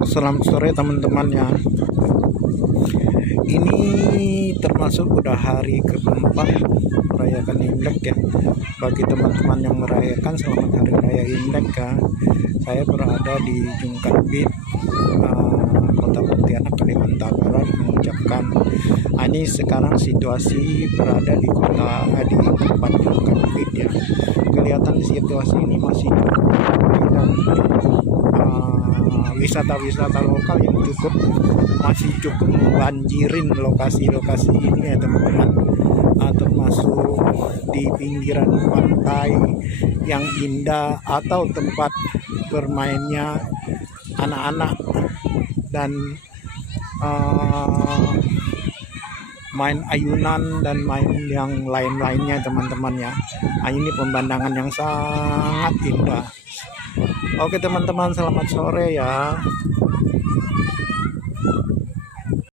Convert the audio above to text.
Selamat sore teman-teman ya. Ini termasuk udah hari keempat merayakan Imlek ya. Bagi teman-teman yang merayakan selamat hari raya Imlek ya. Saya berada di Jungkat Bit, Kota Pontianak, Kalimantan Barat, mengucapkan ini sekarang situasi berada di tempat Jungkat Bit ya. Kelihatan situasi ini masih cukup ramai dan wisata-wisata lokal yang masih cukup membanjirin lokasi-lokasi ini ya teman-teman, termasuk di pinggiran pantai yang indah atau tempat bermainnya anak-anak dan main ayunan dan main yang lain-lainnya teman-teman ya. Ini pemandangan yang sangat indah. Oke teman-teman, selamat sore ya.